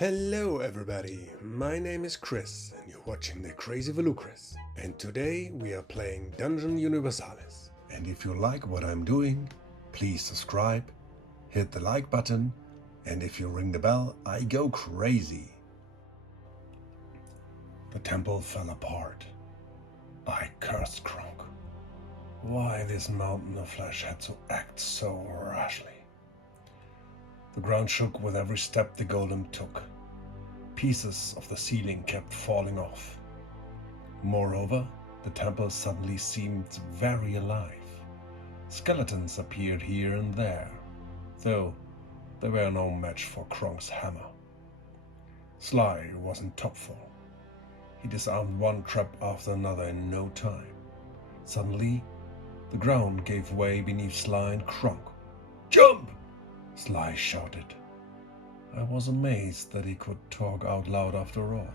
Hello everybody, my name is Chris and you're watching the Crazy Volucris. And today we are playing Dungeon Universalis. And if you like what I'm doing, please subscribe, hit the like button, and if you ring the bell, I go crazy. The temple fell apart. I cursed Kronk. Why this mountain of flesh had to act so rashly. The ground shook with every step the golem took. Pieces of the ceiling kept falling off. Moreover, the temple suddenly seemed very alive. Skeletons appeared here and there, though they were no match for Kronk's hammer. Sly was in top form. He disarmed one trap after another in no time. Suddenly, the ground gave way beneath Sly and Kronk. "Jump!" Sly shouted. I was amazed that he could talk out loud after all.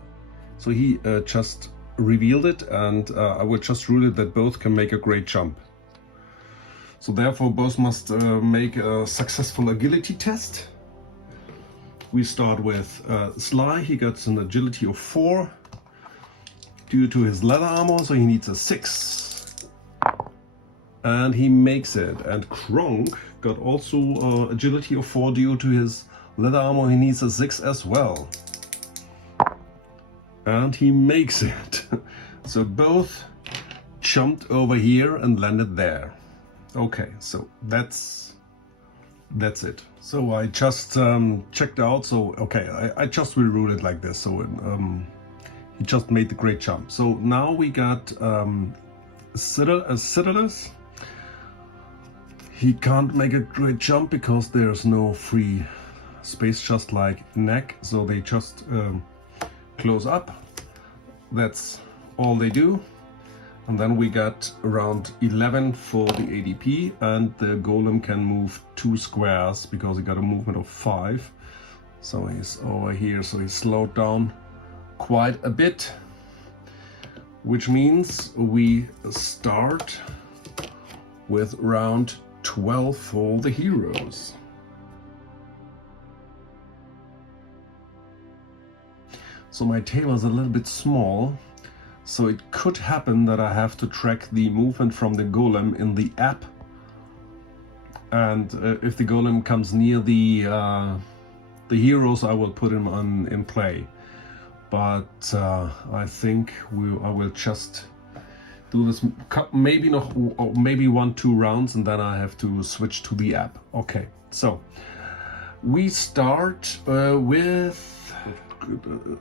So he just revealed it, and I will just rule it that both can make a great jump. So therefore both must make a successful agility test. We start with Sly. He gets an agility of 4 due to his leather armor, so he needs a 6. And he makes it. And Kronk got also agility of 4 due to his leather armor. He needs a 6 as well. And he makes it. So both jumped over here and landed there. Okay, so that's it. So I just checked out. So okay, I just will rule it like this. So he just made the great jump. So now we got Citadellus. He can't make a great jump because there's no free space, just like neck. So they just close up. That's all they do. And then we got around 11 for the ADP, and the golem can move 2 squares because he got a movement of 5. So he's over here, so he's slowed down quite a bit, which means we start with round 12 for the heroes. So my table is a little bit small, so it could happen that I have to track the movement from the golem in the app, and if the golem comes near the heroes, I will put him in play. But I think I will just do this maybe 1-2 rounds, and then I have to switch to the app. Okay, so we start with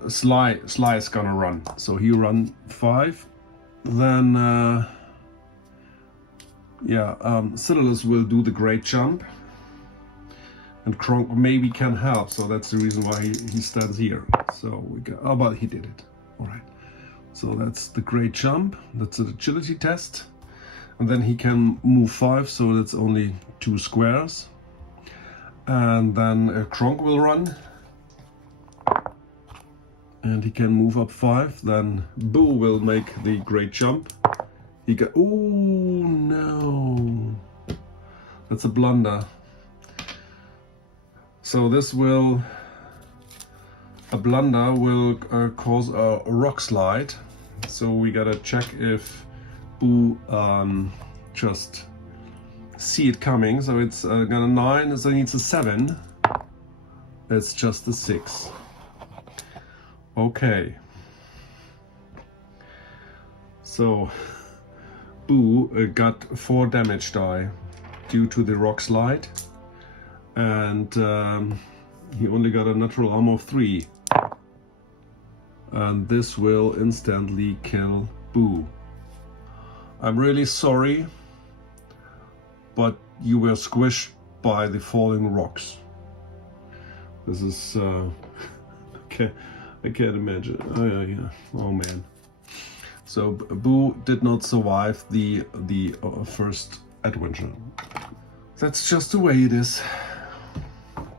Sly is gonna run. So he run 5. Then Citadellus will do the great jump, and Kronk maybe can help. So that's the reason why he stands here. So we got, oh, but he did it. All right. So that's the great jump. That's an agility test. And then he can move 5, so that's only 2 squares. And then Kronk will run. And he can move up 5. Then Boo will make the great jump. He got, oh no. That's a blunder. So this will, a blunder will cause a rock slide. So we gotta check if Boo just see it coming. So it's got a 9, so it needs a 7. It's just a 6. Okay. So Boo got 4 damage die due to the rock slide, and he only got a natural armor of 3. And this will instantly kill Boo. I'm really sorry, but you were squished by the falling rocks. This is okay. I can't imagine. Oh yeah. Oh man. So Boo did not survive the first adventure. That's just the way it is.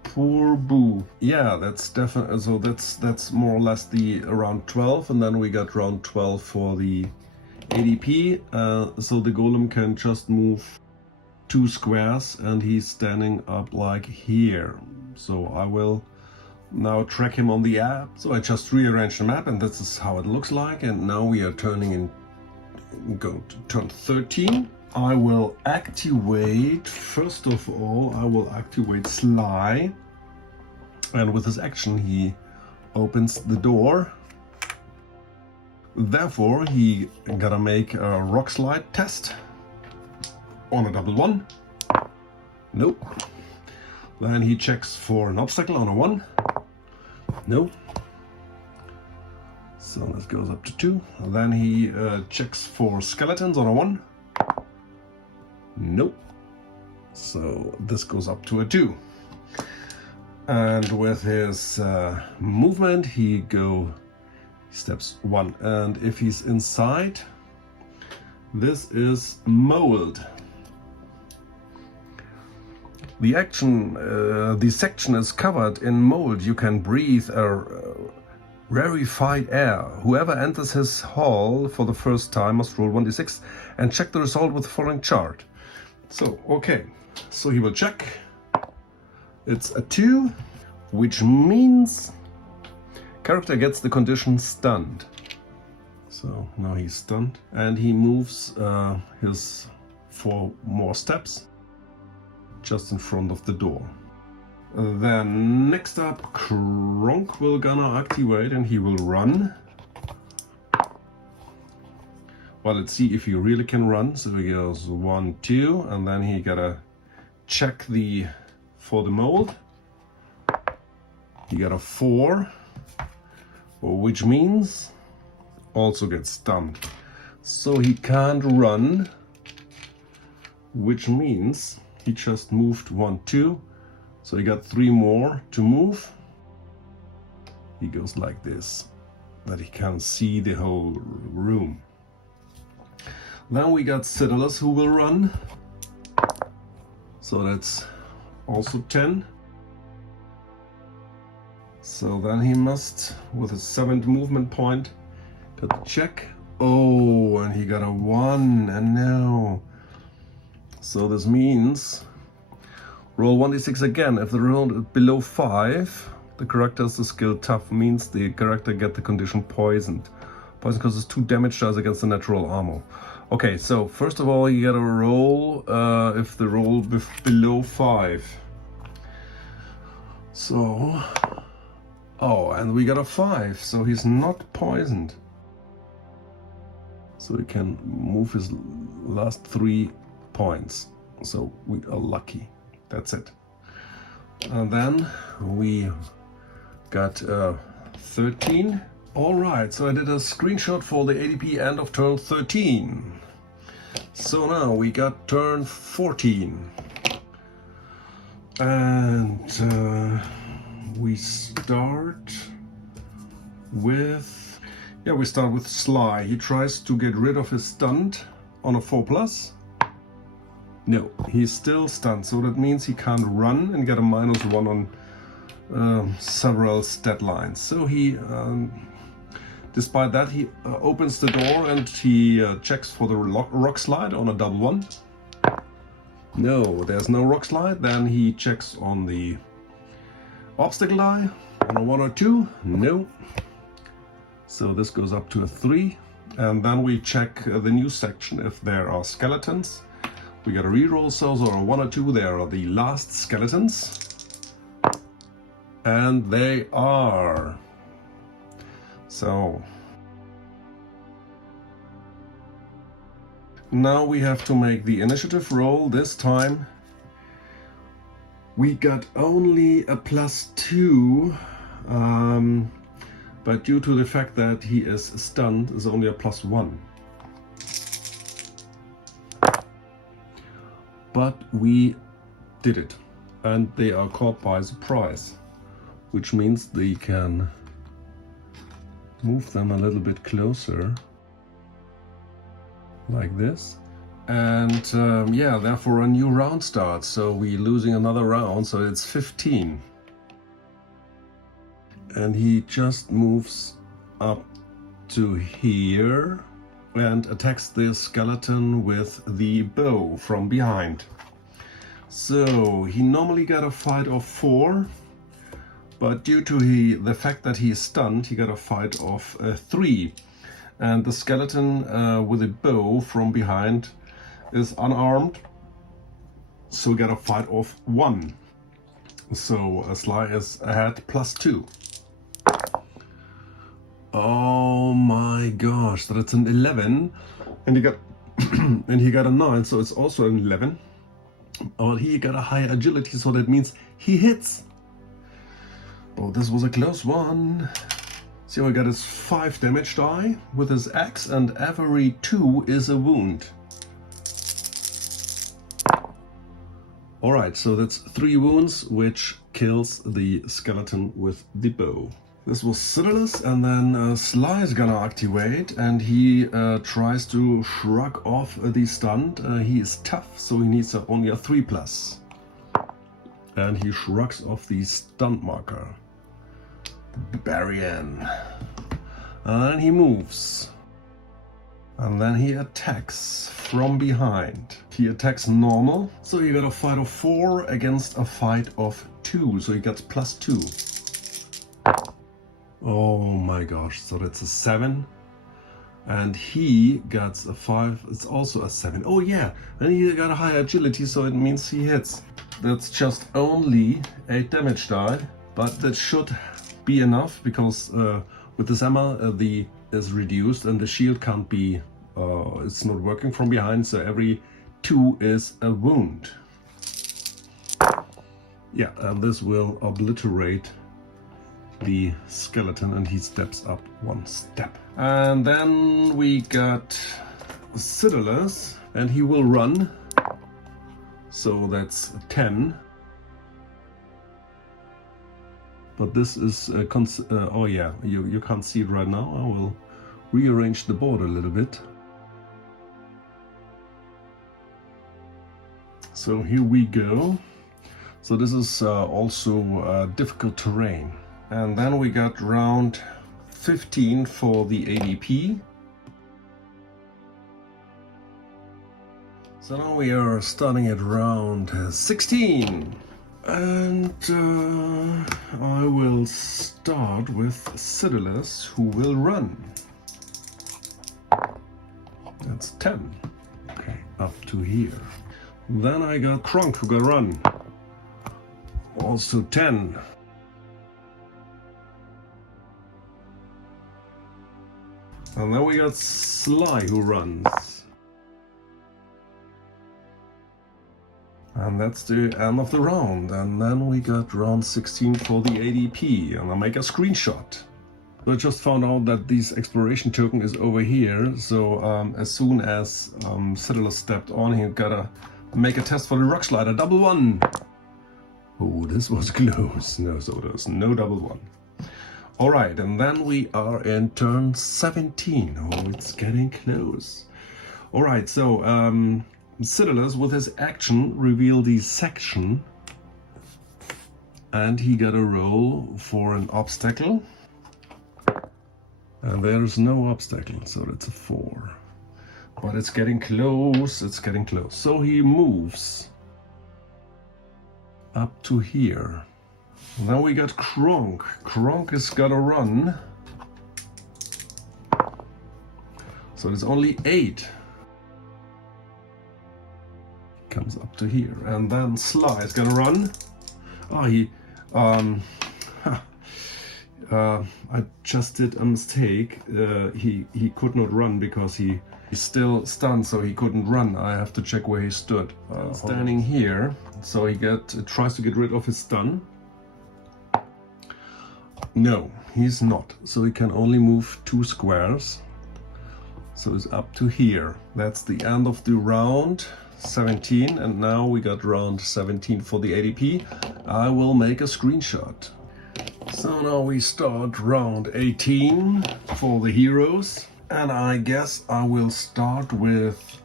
Poor Boo. Yeah, that's definitely, so that's more or less the round 12, and then we got round 12 for the ADP. So the golem can just move 2 squares, and he's standing up like here. So I will now track him on the app. So I just rearranged the map, and this is how it looks like. And now we are going to turn 13. I will activate, first of all, I will activate Sly. And with his action, he opens the door. Therefore, he gotta make a rock slide test on a double 1. Nope. Then he checks for an obstacle on a 1. Nope. So this goes up to 2. Then he checks for skeletons on a 1. Nope. So this goes up to a 2. And with his movement, he steps 1. And if he's inside, this is mold. The section is covered in mold. You can breathe a rarefied air. Whoever enters his hall for the first time must roll 1d6 and check the result with the following chart. So, okay. So he will check. It's a 2, which means character gets the condition stunned. So now he's stunned, and he moves his 4 more steps just in front of the door. Then next up, Kronk will gonna activate, and he will run. Well, let's see if he really can run. So he goes 1, 2, and then he gotta check for the mold. He got a 4, which means also gets stunned. So he can't run, which means he just moved 1, 2. So he got 3 more to move. He goes like this, that he can see the whole room. Then we got Citadels who will run. So that's also 10. So then he must, with his 7th movement point, get the check. Oh, and he got a 1, and no. So this means roll 1d6 again. If the roll is below 5, the character has the skill tough, means the character get the condition poisoned. Poison causes 2 damage dice against the natural armor. Okay, so first of all, you gotta roll if the roll below 5. So, oh, and we got a 5, so he's not poisoned. So he can move his last 3 points. So we are lucky. That's it. And then we got 13. All right, so I did a screenshot for the ADP end of turn 13. So now we got turn 14. And we start with, we start with Sly. He tries to get rid of his stunt on a 4+. No, he's still stunned, so that means he can't run and get a -1 on several stat lines. So he, despite that, he opens the door and he checks for the rock slide on a double 1. No, there's no rock slide. Then he checks on the obstacle die on a 1 or 2. No. So this goes up to a 3. And then we check the new section if there are skeletons. We got a reroll, so a 1 or 2, there are the last skeletons. And they are. So now we have to make the initiative roll. This time we got only a +2, but due to the fact that he is stunned, is only a +1. But we did it, and they are caught by surprise, which means they can move them a little bit closer, like this. And therefore a new round starts, so we're losing another round, so it's 15. And he just moves up to here and attacks the skeleton with the bow from behind. So he normally got a fight of 4, But due to the fact that he is stunned, he got a fight of 3. And the skeleton with a bow from behind is unarmed, so we got a fight of 1. So Sly is ahead +2. Oh my gosh, that's an 11, and he got and he got a 9, so it's also an 11. But he got a higher agility, so that means he hits. Oh, this was a close one. So he got his 5 damage die with his axe, and every 2 is a wound. Alright, so that's 3 wounds, which kills the skeleton with the bow. This was Cyrillus, and then Sly is gonna activate, and he tries to shrug off the stunt. He is tough, so he needs only a 3+. And he shrugs off the stunt marker. Barbarian. And then he moves. And then he attacks from behind. He attacks normal, so he got a fight of 4 against a fight of 2, so he gets +2. Oh my gosh, so that's a 7. And he gets a 5, it's also a 7. Oh yeah, and he got a high agility, so it means he hits. That's just only 8 damage die, but that should be enough, because with this hammer the is reduced and the shield can't be, it's not working from behind, so every 2 is a wound. Yeah, and this will obliterate the skeleton, and he steps up 1 step. And then we got Cyrillus, and he will run, so that's 10. But this is oh yeah, you can't see it right now. I will rearrange the board a little bit. So here we go. So this is also difficult terrain. And then we got round 15 for the ADP. So now we are starting at round 16. And I will start with Cyrillus, who will run. That's 10. Okay, up to here. Then I got Kronk, who got run. Also 10. And then we got Sly, who runs. And that's the end of the round. And then we got round 16 for the ADP. And I'll make a screenshot. So I just found out that this exploration token is over here. So as soon as Cyrillus stepped on, he gotta make a test for the rock slider. Double 1. Oh, this was close. No, so there's no double 1. Alright, and then we are in turn 17. Oh, it's getting close. Alright, so Cyrillus with his action revealed the section, and he got a roll for an obstacle. And there's no obstacle, so that's a 4. But it's getting close, it's getting close. So he moves up to here. Now we got Kronk. Kronk has got to run. So there's only 8. Comes up to here. And then Sly is gonna run. Oh, I just did a mistake. He could not run because he's still stunned, so he couldn't run. I have to check where he stood. Standing here, so he tries to get rid of his stun. No, he's not. So he can only move 2 squares. So it's up to here. That's the end of the round 17, and now we got round 17 for the ADP. I will make a screenshot. So now we start round 18 for the heroes, and I guess I will start with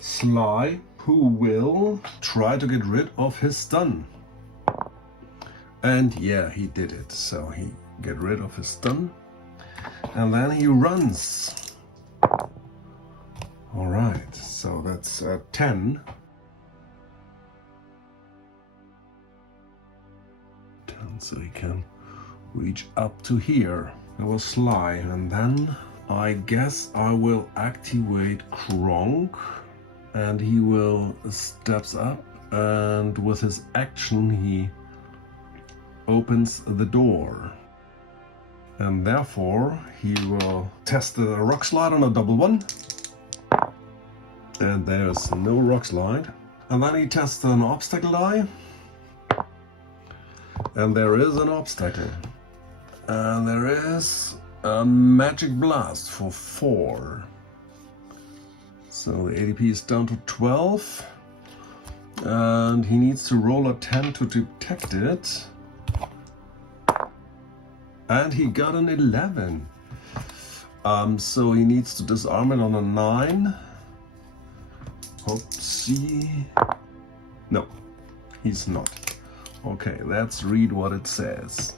Sly, who will try to get rid of his stun. And yeah, he did it. So he get rid of his stun, and then he runs. All right, so that's 10. 10, so he can reach up to here. There was Sly, and then I guess I will activate Kronk, and he will steps up, and with his action he opens the door. And therefore he will test the rock slide on a double one. And there's no rock slide. And then he tests an obstacle die. And there is an obstacle. And there is a magic blast for 4. So the ADP is down to 12. And he needs to roll a 10 to detect it. And he got an 11. So he needs to disarm it on a 9. Oopsie. No, he's not. Okay, let's read what it says.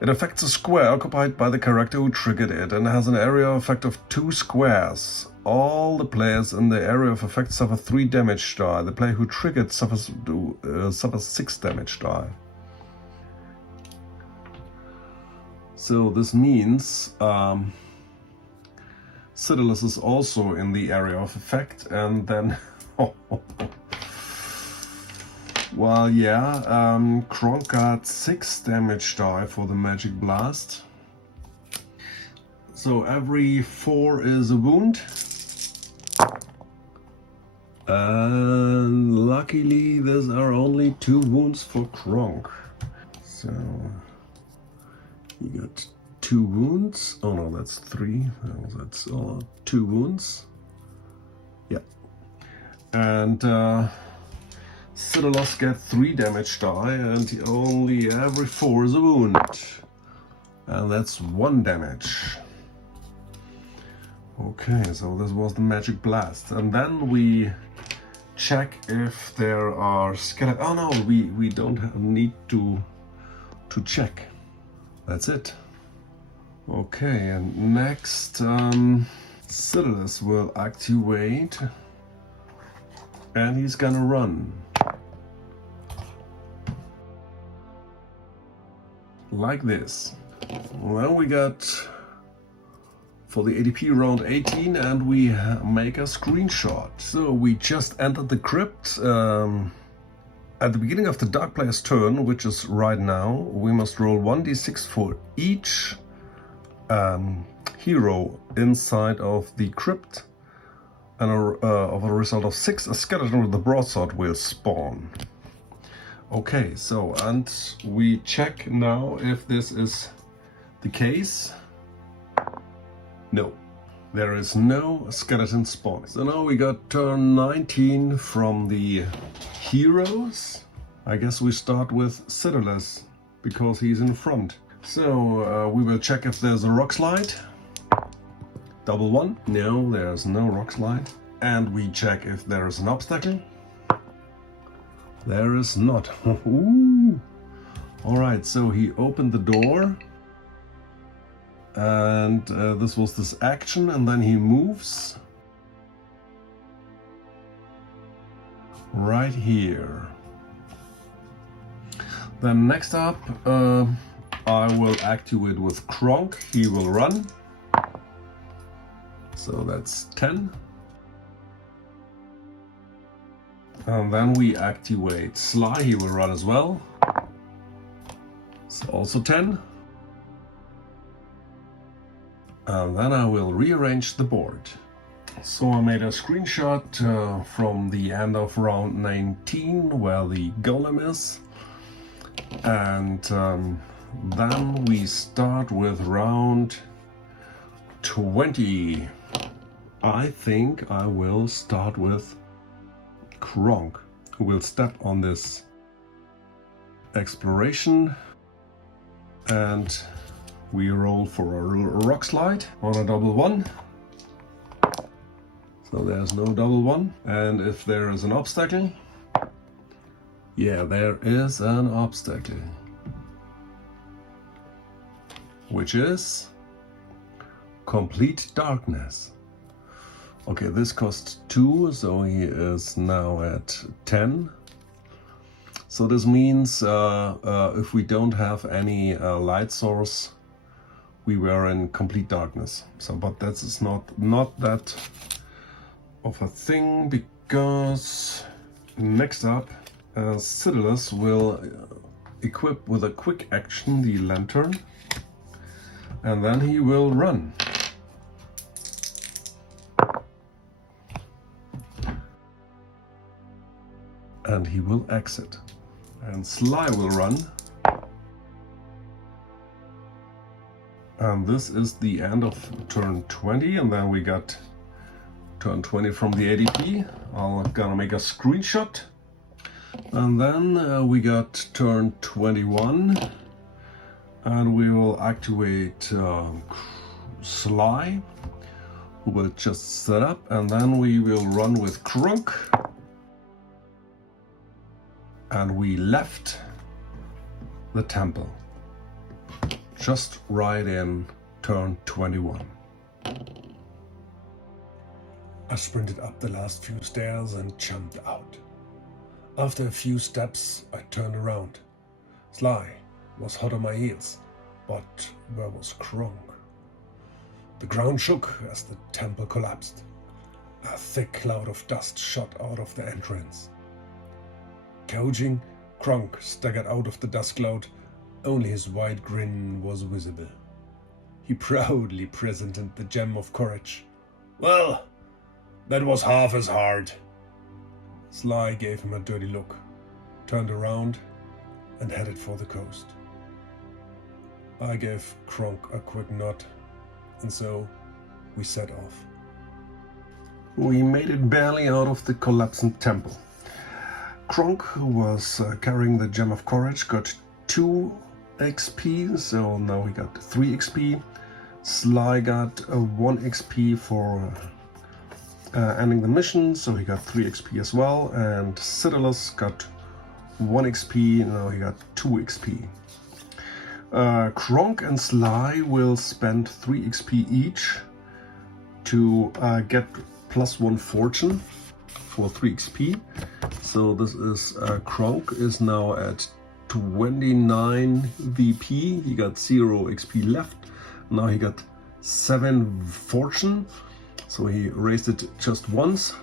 It affects a square occupied by the character who triggered it and has an area effect of 2 squares. All the players in the area of effect suffer 3 damage die. The player who triggered suffers 6 damage die. So this means Citadel is also in the area of effect, and then well, yeah, Kronk got 6 damage die for the magic blast. So every 4 is a wound. And luckily there are only 2 wounds for Kronk. So you got 2 wounds. Oh no, that's 3. Oh, that's 2 wounds. Yeah. And Citalos get 3 damage die, and only every 4 is a wound. And that's 1 damage. Okay, so this was the magic blast. And then we check if there are skeletons. Oh no, we don't need to check. That's it. Okay, and next Citadel will activate, and he's gonna run. Like this. Well, we got for the ADP round 18, and we make a screenshot. So we just entered the crypt. At the beginning of the dark player's turn, which is right now, we must roll 1d6 for each hero inside of the crypt, and of a result of 6, a skeleton with the broadsword will spawn. Okay, so, and we check now if this is the case. No, there is no skeleton spawn. So now we got turn 19 from the heroes. I guess we start with Citadel because he's in front. So we will check if there's a rock slide. Double one. No, there's no rock slide. And we check if there is an obstacle. There is not. Alright, so he opened the door. And this was this action, and then he moves right here. Then next up, I will activate with Kronk. He will run. So that's 10. And then we activate Sly. He will run as well. So also 10. And then I will rearrange the board. So I made a screenshot from the end of round 19 where the Golem is. And then we start with round 20. I think I will start with Kronk, who will step on this exploration, and we roll for a rock slide on a double one. So there's no double one. And if there is an obstacle, yeah, there is an obstacle, which is complete darkness. Okay, this cost 2, so he is now at 10. So this means if we don't have any light source, we were in complete darkness. So, but that is not that of a thing, because next up, Citadus will equip with a quick action the lantern, and then he will run. And he will exit. And Sly will run. And this is the end of turn 20, and then we got turn 20 from the ADP. I'm gonna make a screenshot. And then we got turn 21, and we will activate Sly, who will just set up, and then we will run with Krunk. And we left the temple just right in turn 21. I sprinted up the last few stairs and jumped out. After a few steps, I turned around. Sly was hot on my heels, but where was Krunk? The ground shook as the temple collapsed. A thick cloud of dust shot out of the entrance. Gouging, Krunk staggered out of the dust cloud. Only his wide grin was visible. He proudly presented the gem of courage. Well, that was half as hard. Sly gave him a dirty look, turned around, and headed for the coast. I gave Krunk a quick nod, and so we set off. We made it barely out of the collapsing temple. Krunk, who was carrying the Gem of Courage, got 2 XP, so now he got 3 XP. Sly got 1 XP for ending the mission, so he got 3 XP as well. And Citadus got 1 XP, now he got 2 XP. Krunk and Sly will spend 3 XP each to get +1 fortune for 3 XP. So this is Krunk is now at 29 VP. He got 0 XP left. Now he got 7 fortune. So he raised it just once.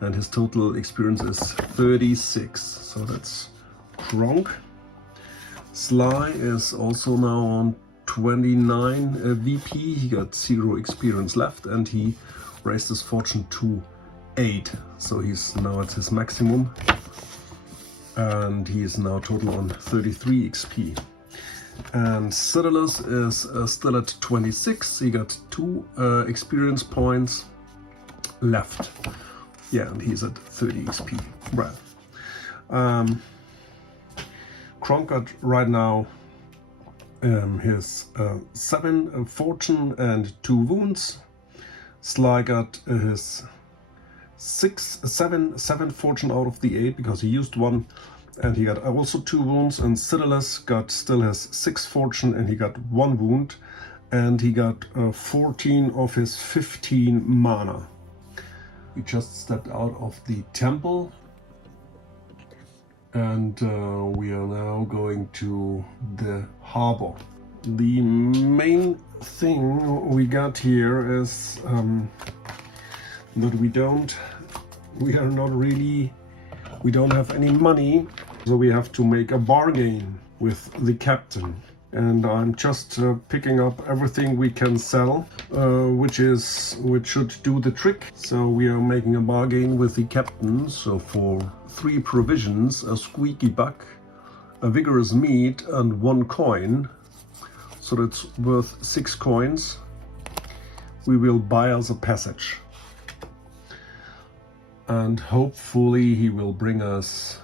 And his total experience is 36. So that's Krunk. Sly is also now on 29 VP. He got 0 experience left, and he raised his fortune to 8, so he's now at his maximum, and he is now total on 33 XP. And Citadus is still at 26. He got 2 experience points left. Yeah, and he's at 30 XP. Right. Krunk got right now his 7 fortune and 2 wounds. Sly got his 7 fortune out of the 8 because he used 1, and he got also 2 wounds. And Citadus still has 6 fortune, and he got 1 wound, and he got 14 of his 15 mana. We just stepped out of the temple, and we are now going to the harbor. The main thing we got here is that we don't have any money, so we have to make a bargain with the captain. And I'm just picking up everything we can sell, which should do the trick. So we are making a bargain with the captain. So for 3 provisions, a squeaky buck, a vigorous meat, and 1 coin, so that's worth 6 coins, we will buy us a passage. And hopefully he will bring us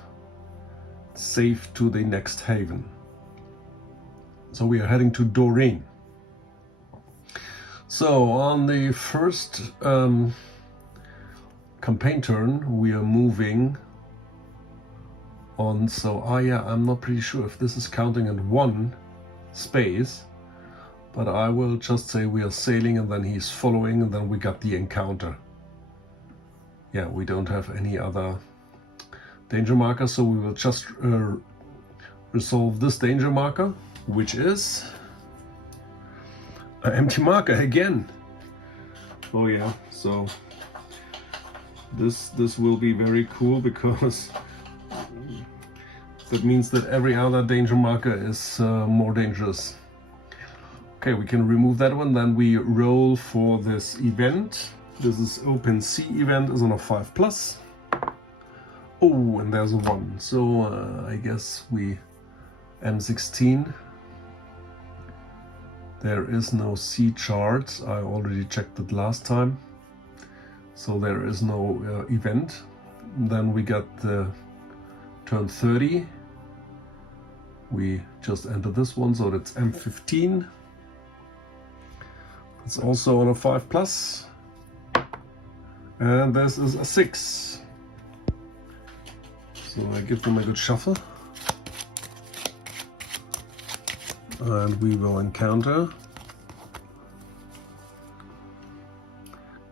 safe to the next haven. So we are heading to Doreen. So on the first campaign turn, we are moving on. So I'm not pretty sure if this is counting in 1 space, but I will just say we are sailing, and then he's following, and then we got the encounter. Yeah, we don't have any other danger marker, so we will just resolve this danger marker, which is an empty marker again. Oh yeah, so this will be very cool, because that means that every other danger marker is more dangerous. Okay, we can remove that one. Then we roll for this event. This is open sea event, is on a 5+. Oh, and there's a 1. So I guess we M16. There is no sea chart. I already checked it last time. So there is no event. Then we got the turn 30. We just enter this one, so that's M15. It's also on a 5+. And this is a 6. So I give them a good shuffle. And we will encounter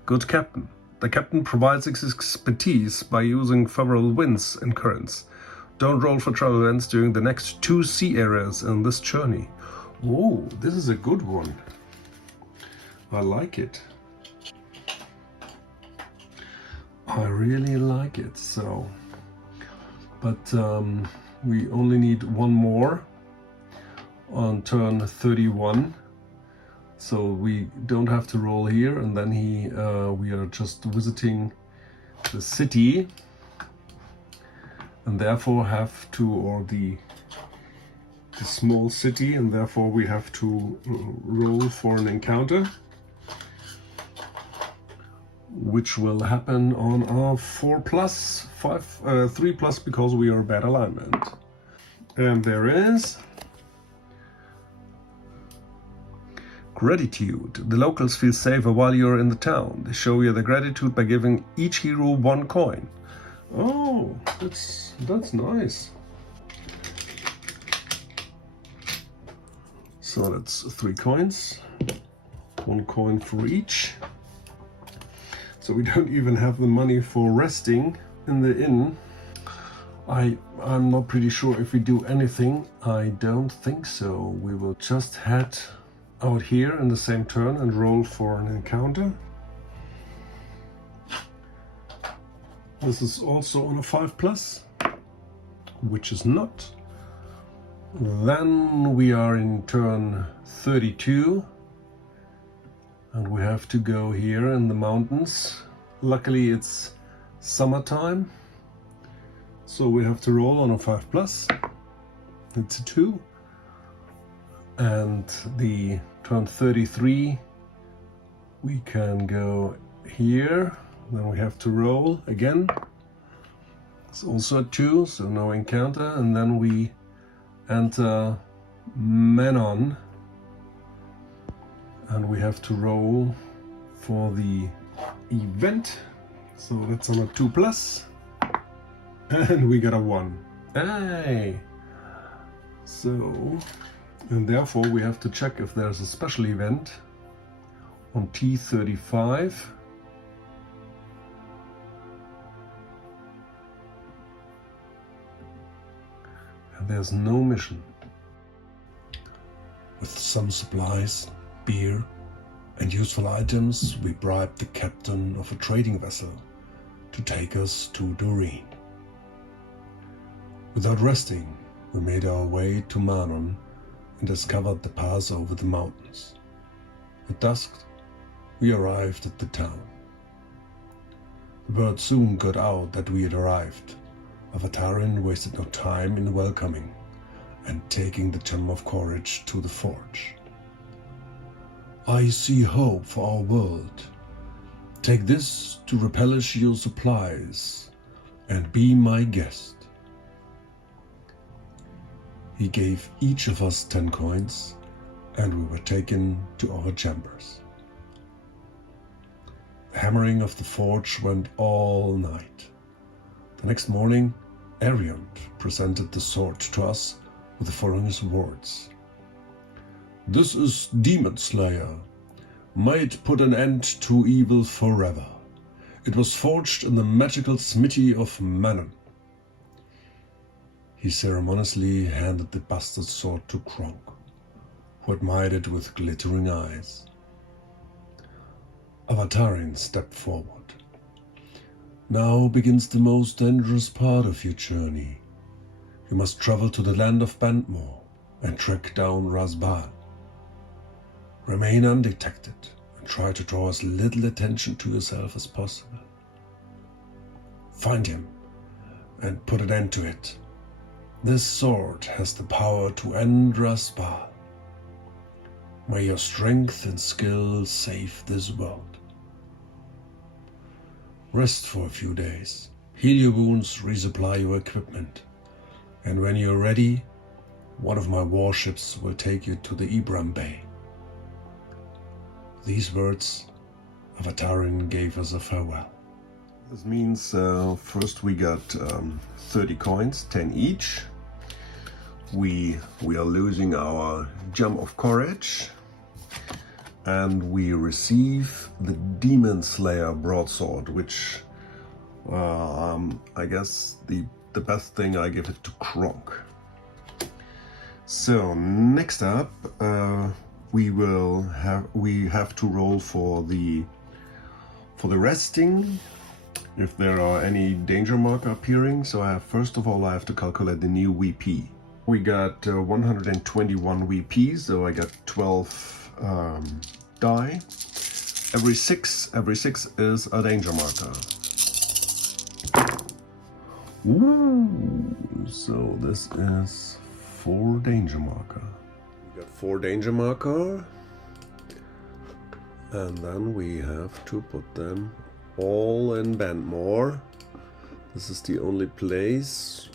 Good Captain. The captain provides expertise by using favorable winds and currents. Don't roll for travel events during the next 2 sea areas in this journey. Oh, this is a good one. I like it. I really like it. So, but we only need 1 more on turn 31. So we don't have to roll here, and then we are just visiting the city, and therefore have to, or the small city, and therefore we have to roll for an encounter, which will happen on a 4+, 3+, because we are bad alignment. And there is Gratitude. The locals feel safer while you're in the town. They show you their gratitude by giving each hero 1 coin. Oh, that's nice. So that's 3 coins. 1 coin for each. So we don't even have the money for resting in the inn. I'm not pretty sure if we do anything. I don't think so. We will just head out here in the same turn and roll for an encounter. This is also on a 5+, which is not. Then we are in turn 32, and we have to go here in the mountains. Luckily it's summertime, so we have to roll on a 5+. It's a 2. And the turn 33, we can go here. Then we have to roll again. It's also a 2, so no encounter. And then we enter Manon, and we have to roll for the event. So that's on a 2+, and we got a 1. Hey! So, and therefore we have to check if there's a special event on T35. And there's no mission. With some supplies, beer and useful items, we bribed the captain of a trading vessel to take us to Doreen. Without resting, we made our way to Manon and discovered the pass over the mountains. At dusk, we arrived at the town. The word soon got out that we had arrived. Avatarin wasted no time in welcoming and taking the gem of courage to the forge. I see hope for our world. Take this to replenish your supplies and be my guest. He gave each of us 10 coins, and we were taken to our chambers. The hammering of the forge went all night. The next morning, Arion presented the sword to us with the following words. This is Demon Slayer. May it put an end to evil forever. It was forged in the magical smithy of Manon. He ceremoniously handed the bastard sword to Kronk, who admired it with glittering eyes. Avatarin stepped forward. Now begins the most dangerous part of your journey. You must travel to the land of Bandmore and track down Raazbal. Remain undetected and try to draw as little attention to yourself as possible. Find him and put an end to it. This sword has the power to end Raazbal. May your strength and skill save this world. Rest for a few days, heal your wounds, resupply your equipment, and when you're ready, one of my warships will take you to the Ibram Bay. These words, Avatarin gave us a farewell. This means first we got 30 coins, 10 each. We are losing our gem of courage, and we receive the Demon Slayer broadsword, which I guess the best thing, I give it to Kronk. So next up, we have to roll for the resting, if there are any danger marker appearing. So first of all I have to calculate the new VP. We got 121 VPs, so I got 12 die. Every six is a danger marker. Ooh, so this is 4 danger marker. We got 4 danger marker, and then we have to put them all in Bandmore. This is the only place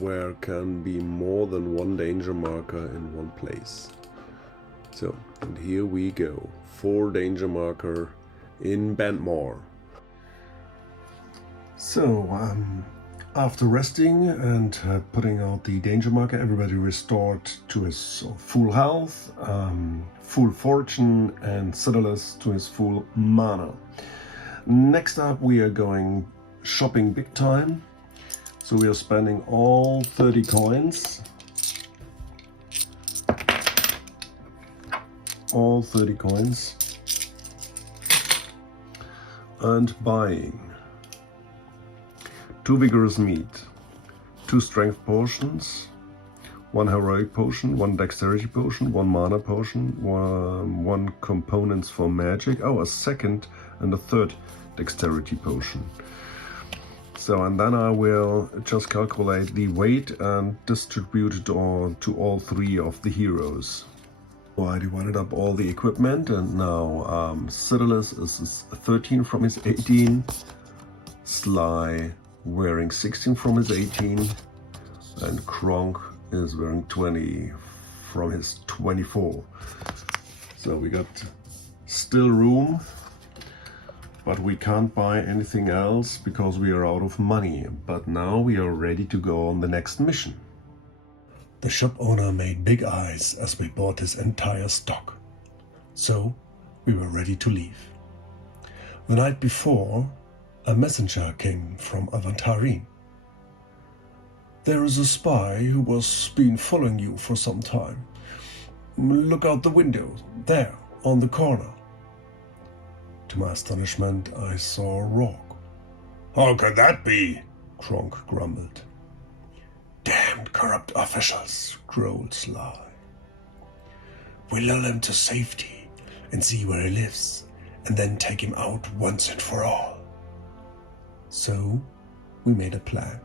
where can be more than 1 danger marker in one place. So, and here we go. 4 danger marker in Bandmore. So, after resting and putting out the danger marker, everybody restored to his full health, full fortune, and Citadellus to his full mana. Next up, we are going shopping big time. So we are spending all 30 coins. All 30 coins. And buying 2 vigorous meat, 2 strength potions, 1 heroic potion, 1 dexterity potion, 1 mana potion, 1 components for magic, a second and a third dexterity potion. So, and then I will just calculate the weight and distribute it to all 3 of the heroes. So I divided up all the equipment, and now Citadellus is 13 from his 18, Sly wearing 16 from his 18, and Kronk is wearing 20 from his 24. So we got still room, but we can't buy anything else because we are out of money. But now we are ready to go on the next mission. The shop owner made big eyes as we bought his entire stock. So we were ready to leave. The night before, a messenger came from Avatarin. There is a spy who was been following you for some time. Look out the window, there, on the corner. To my astonishment, I saw Rourke. How could that be? Kronk grumbled. Damned corrupt officials, growled Sly. We'll lull him to safety and see where he lives, and then take him out once and for all. So we made a plan.